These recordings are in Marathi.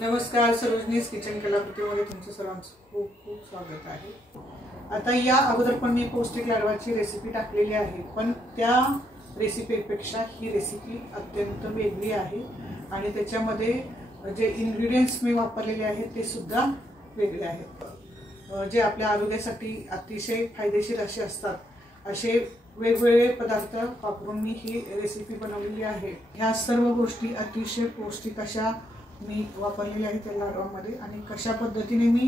नमस्कार, सरोजनीज किचन कलाकृतीमध्ये तुमचं सर्वांचं खूप खूप स्वागत आहे। आता या अगोदर पण मी पौष्टिक लाडवाची रेसिपी टाकलेली आहे, पण त्या रेसिपीपेक्षा ही रेसिपी अत्यंत वेगळी आहे आणि त्याच्यामध्ये जे इन्ग्रेडियंट्स मी वापरलेले आहेत ते सुद्धा वेगळे आहेत, जे आपल्या आरोग्यासाठी अतिशय फायदेशीर असे असतात। असे वेगवेगळे पदार्थ वापरून मी ही रेसिपी बनवलेली आहे। ह्या सर्व गोष्टी अतिशय पौष्टिक अशा मी वापरलेले आहेत त्या लाडवामध्ये आणि कशा पद्धतीने मी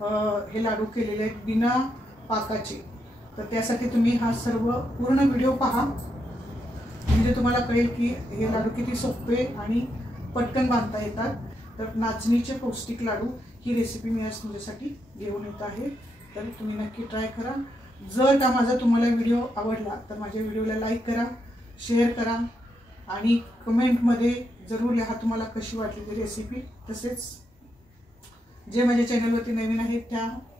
हे लाडू केलेले आहेत बिना पाकाचे। तर त्यासाठी तुम्ही हा सर्व पूर्ण व्हिडिओ पहा, म्हणजे तुम्हाला कळेल की हे लाडू किती सोपे आणि पटकन बांधता येतात। तर नाचणीचे पौष्टिक लाडू ही रेसिपी मी आज तुमच्यासाठी घेऊन येत आहे, तर तुम्ही नक्की ट्राय करा। जर का माझा तुम्हाला व्हिडिओ आवडला तर माझ्या व्हिडिओला लाईक करा, शेअर करा आणि कमेंटमध्ये जरूर लिहा तुम्हाला कशी वाटली ती रेसिपी। तसेच जे माझ्या चॅनलवरती नवीन आहेत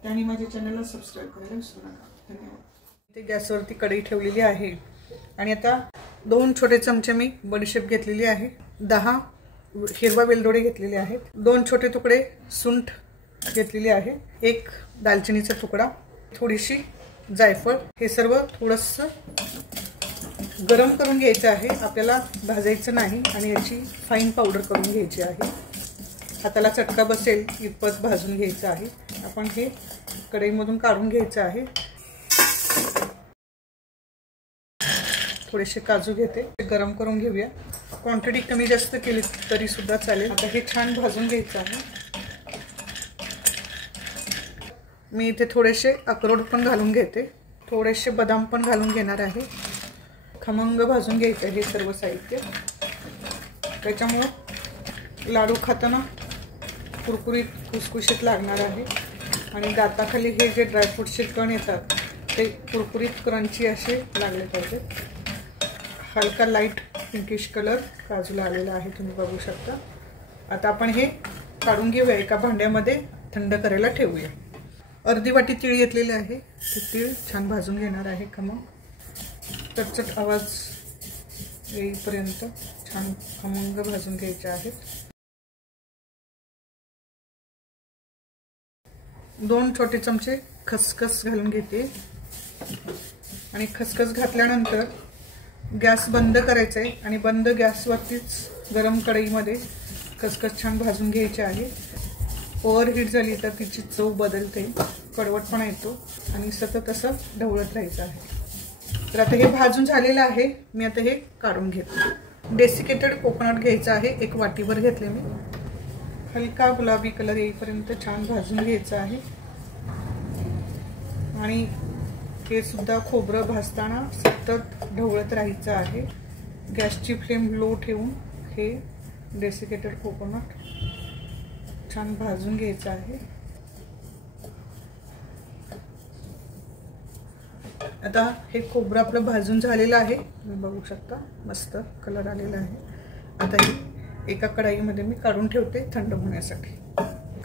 त्यांनी माझ्या चॅनलला सबस्क्राइब करायला विसरू नका। धन्यवाद। ते गॅसवरती कढई ठेवलेली आहे आणि आता 2 छोटे चमचे मी बडीशेप घेतलेली आहे, 10 हिरवा वेलदोडे घेतलेले आहेत, 2 छोटे तुकडे सुंठ घेतलेली आहे, 1 दालचिनीचा तुकडा, थोडीशी जायफळ। हे सर्व थोडंसं गरम करून घ्यायचं आहे, आपल्याला भाजायचं नाही आणि याची फाईन पावडर करून घ्यायची आहे। हाताला चटका बसेल इतपत भाजून घ्यायचं आहे। आपण हे कढईमधून काढून घ्यायचं आहे। थोडेसे काजू घेते, गरम करून घेऊया। क्वांटिटी कमी जास्त केली तरी सुद्धा चालेल। आता हे छान भाजून घ्यायचं आहे। मी इथे थोडेसे अक्रोड पण घालून घेते, थोडेसे बदाम पण घालून घेणार आहे। खमंग भाजून घ्यायचं हे सर्व साहित्य, त्याच्यामुळे लाडू खाताना कुरकुरीत खुसखुशीत लागणार आहे आणि दाताखाली हे जे ड्रायफ्रूटचे कण येतात ते कुरकुरीत क्रंची असे लागले पाहिजेत। हलका लाईट पिंकिश कलर काजूला आलेला आहे, तुम्ही बघू शकता। आता आपण हे काढून घेऊया, एका भांड्यामध्ये थंड करायला ठेवूया। अर्धी वाटी तीळ घेतलेले आहे, ते तीळ छान भाजून घेणार आहे। चटचट आवाज येईपर्यंत छान खमंग भाजून घ्यायचे आहेत। 2 छोटे चमचे खसखस घालून घेते आणि खसखस घातल्यानंतर गॅस बंद करायचा आहे आणि बंद गॅसवरतीच गरम कढईमध्ये खसखस छान भाजून घ्यायचे आहे। ओव्हरहीट झाली तर तिची चव बदलते, कडवटपणा येतो आणि सतत असं ढवळत राहायचं आहे। तर आता हे भाजून झालेलं आहे, मी आता हे काढून घेते। डेसिकेटेड कोकोनट घ्यायचं आहे, 1 वाटीभर घेतले मी। हलका गुलाबी कलर येईपर्यंत छान भाजून घ्यायचं आहे आणि हे सुद्धा खोबरं भाजताना सतत ढवळत राहायचं आहे। गॅसची फ्लेम लो ठेवून हे डेसिकेटेड कोकोनट छान भाजून घ्यायचं आहे। आता हे खोबरं आपलं भाजून झालेलं आहे, तुम्ही बघू शकता, मस्त कलर आलेला आहे। आता ही एका कढईमध्ये मी काढून ठेवते थंड होण्यासाठी।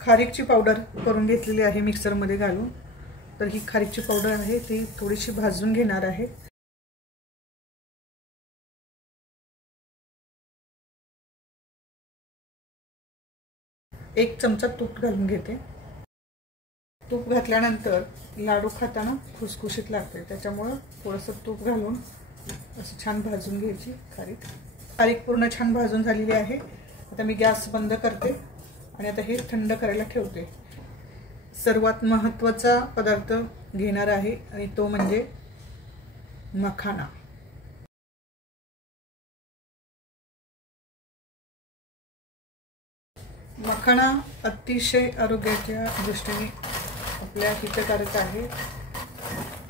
खारीकची पावडर करून घेतलेली आहे मिक्सरमध्ये घालून, तर ही खारीकची पावडर आहे ती थोडीशी भाजून घेणार आहे। एक चमचा तूप घालून घेते। तूप घातल्यानंतर लाडू खाताना खुसखुशीत लागते, त्याच्यामुळे थोडंसं तूप घालून असं छान भाजून घ्यायची खारीक पूर्ण छान भाजून झालेली आहे। आता मी गॅस बंद करते आणि आता हे थंड करायला ठेवते। सर्वात महत्त्वाचा पदार्थ घेणार आहे आणि तो म्हणजे मखाना। मखाना अतिशय आरोग्याच्या दृष्टीने आपल्या हितकारक आहे।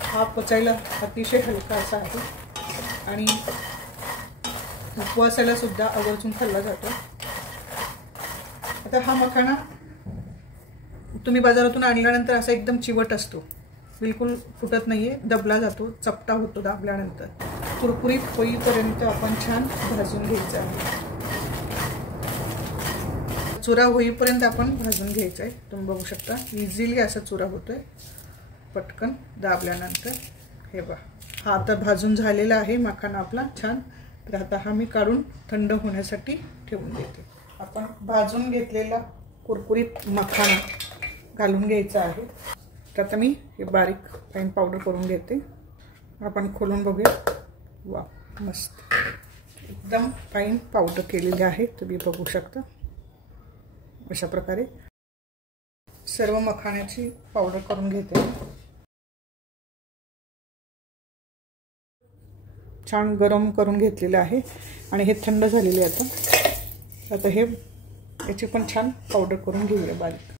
हा पचायला अतिशय हलका असा आहे आणि उपवासाला सुद्धा आवर्जून खाल्ला जातो। आता हा मखाना तुम्ही बाजारातून आणल्यानंतर असा एकदम चिवट असतो, बिलकुल फुटत नाहीये, दबला जातो, चपटा होतो दाबल्यानंतर। कुरकुरीत होईपर्यंत आपण छान भाजून घ्यायचं आहे, चुरा होईपर्यंत आपण भाजून घ्यायचं आहे। तुम्ही बघू शकता इझिली असा चुरा होतोय पटकन दाबल्यानंतर। हे बघा, हा आता भाजून झालेला आहे मखाना आपला छान। तर आता हा मी काढून थंड होण्यासाठी ठेवून देते। आपण भाजून घेतलेला कुरकुरीत मखाना घालून घ्यायचा आहे. तर आता मी हे बारीक फाईन पावडर करून घेते. आपण खोलून बघूया. वा, मस्त एकदम फाईन पावडर केलेली आहे. तुम्ही बघू शकता. अशा प्रकारे सर्व मखाण्याची पावडर करून घेते. छान गरम करून घेतलेलं आहे आणि हे थंड झालेले आहे. आता हे याची पण छान पावडर करून घेऊया बारीक.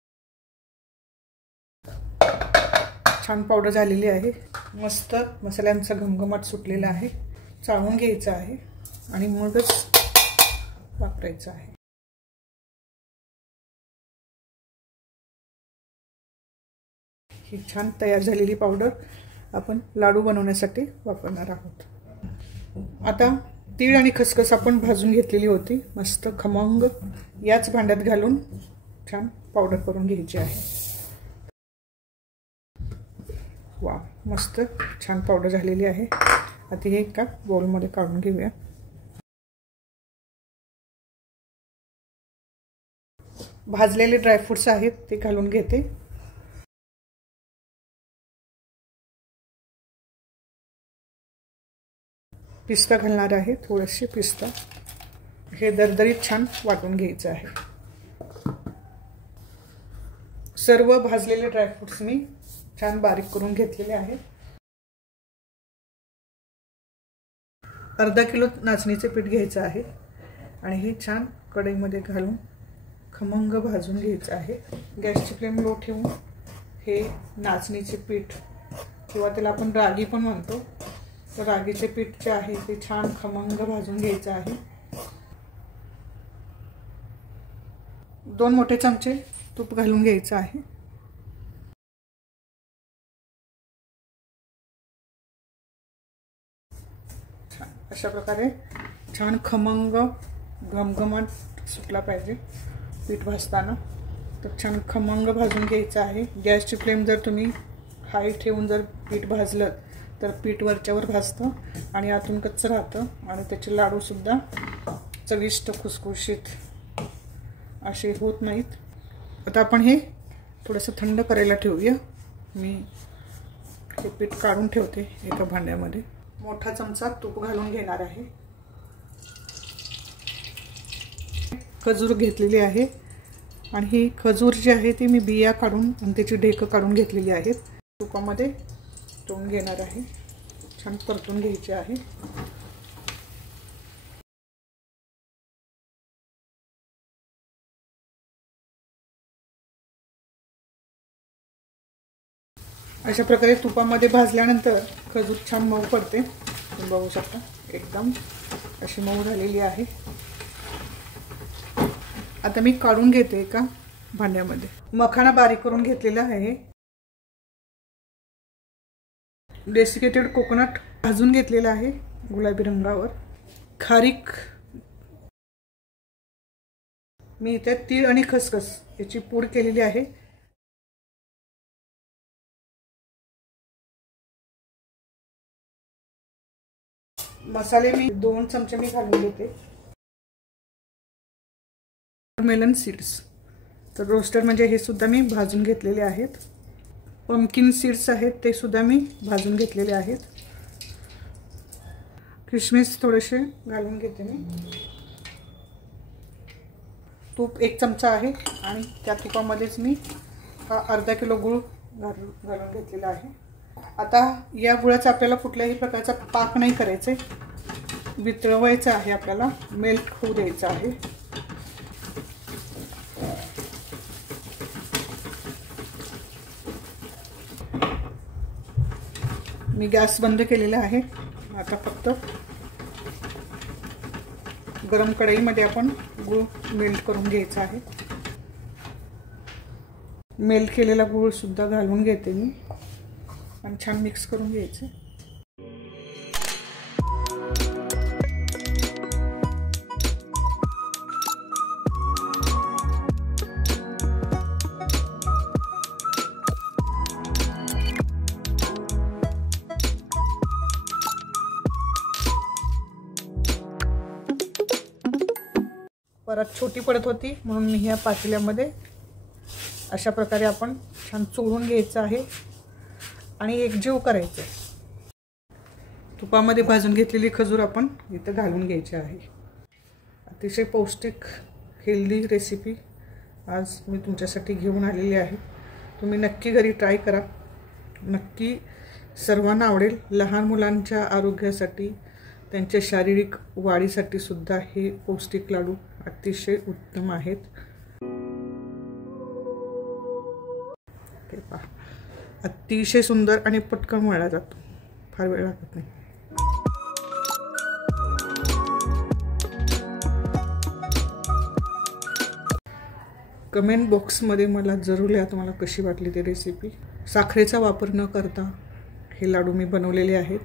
छान पावडर झालेली आहे. मस्त मसाल्यांचा घमघमाट सुटलेला आहे. चाळून घ्यायचं आहे आणि मगच वापरायचं आहे. ही छान तयार झालेली पावडर आपण लाडू बनवण्यासाठी वापरणार आहोत. आता तीळ आणि खसखस आपण भाजून घेतलेली होती. मस्त खमंग याच भांड्यात घालून छान पावडर करून घ्यायची आहे. वा, मस्त छान पावडर झालेली आहे. आता हे एका बाउलमध्ये काढून घेऊया. भाजलेले ड्रायफ्रुट्स आहेत ते घालून घेते. पिस्ता घालणार आहे. थोडेसे पिस्ता. हे दरदरीत छान वाटून घ्यायचं आहे. सर्व भाजलेले ड्रायफ्रुट्स मी छान बारीक करून घेतलेले आहेत. अर्धा किलो नाचणीचे पीठ घ्यायचं आहे आणि हे छान कढईमध्ये घालून खमंग भाजून घ्यायचं आहे. गॅसची फ्लेम लो ठेवून हे नाचणीचे पीठ किंवा त्याला आपण रागी पण म्हणतो, तर रागीचे पीठ जे आहे ते छान खमंग भाजून घ्यायचं आहे. 2 मोठे चमचे तूप घालून घ्यायचं आहे. छान अशा प्रकारे छान खमंग घमघमाट सुटला पाहिजे पीठ भाजताना. तर छान खमंग भाजून घ्यायचं आहे. गॅसची फ्लेम जर तुम्ही हाय ठेवून जर पीठ भाजलं तर पीठ वरच्यावर भाजतं आणि आतून कच्चं राहतं आणि त्याचे लाडूसुद्धा चविष्ट खुसखुशीत असे होत नाहीत. आता आपण हे थोडंसं थंड करायला ठेवूया. मी हे पीठ काढून ठेवते एका भांड्यामध्ये. मोठा चमचा तूप घालून घेणार आहे. खजूर घेतलेली आहे आणि ही खजूर जी आहे ती मी बिया काढून आणि त्याची ढेकं काढून घेतलेली आहेत. तुपामध्ये तळून घेणार आहे. छान परतून घ्यायची आहे. अशा प्रकारे तुपामध्ये भाजल्यानंतर खजूर छान मऊ पडते. तुम्ही बघू शकता एकदम अशी मऊ झालेली आहे. आता मी काढून घेते एका भांड्यामध्ये. मखाना बारीक करून घेतलेला आहे. डेसिकेटेड कोकोनट भाजून घेतलेला आहे गुलाबी रंगावर. खारीक मी इथे तीळ आणि खसखस याची पूड केलेली आहे. मसाले मी 2 चमचे मी घालून घेते. मेलन सीड्स, तर रोस्टर म्हणजे हे सुद्धा मी भाजून घेतलेले आहेत. पंपकिन सीड्स आहेत ते सुद्धा मी भाजून घेतलेले आहेत. किशमिश थोडेसे घालून घेते मी. तूप 1 चमचा आहे आणि त्या तुपामध्येच मी हा अर्धा किलो गूळ घालून घेतलेला आहे. आता या गुळाचा आपल्याला कुठल्याही प्रकारचा पाक नाही करायचा, वितळवायचा आहे. आपल्याला मेल्ट होऊ द्यायचा आहे. मी गॅस बंद केलेला आहे. आता फक्त गरम कढईमध्ये आपण गूळ मेल्ट करून घ्यायचा आहे. मेल्ट केलेला गूळ सुद्धा घालून घेते मी आणि छान मिक्स करून घ्यायचं. परत छोटी पडत होती म्हणून मी ह्या पातेल्यामध्ये अशा प्रकारे आपण छान चोळून घ्यायचं आहे आणि एकजीव करायचं आहे. तुपामध्ये भाजून घेतलेली खजूर आपण इथं घालून घ्यायची आहे. अतिशय पौष्टिक हेल्दी रेसिपी आज मी तुमच्यासाठी घेऊन आलेली आहे. तुम्ही नक्की घरी ट्राय करा. नक्की सर्वांना आवडेल. लहान मुलांच्या आरोग्यासाठी, त्यांच्या शारीरिक वाढीसाठी सुद्धा हे पौष्टिक लाडू अतिशय उत्तम आहेत. ते पहा, अतिशय सुंदर आणि पटकन मळला जातो, फार वेळ लागत नाही. कमेंट बॉक्समध्ये मला जरूर लिहा तुम्हाला कशी वाटली ती रेसिपी. साखरेचा वापर न करता हे लाडू मी बनवलेले आहेत.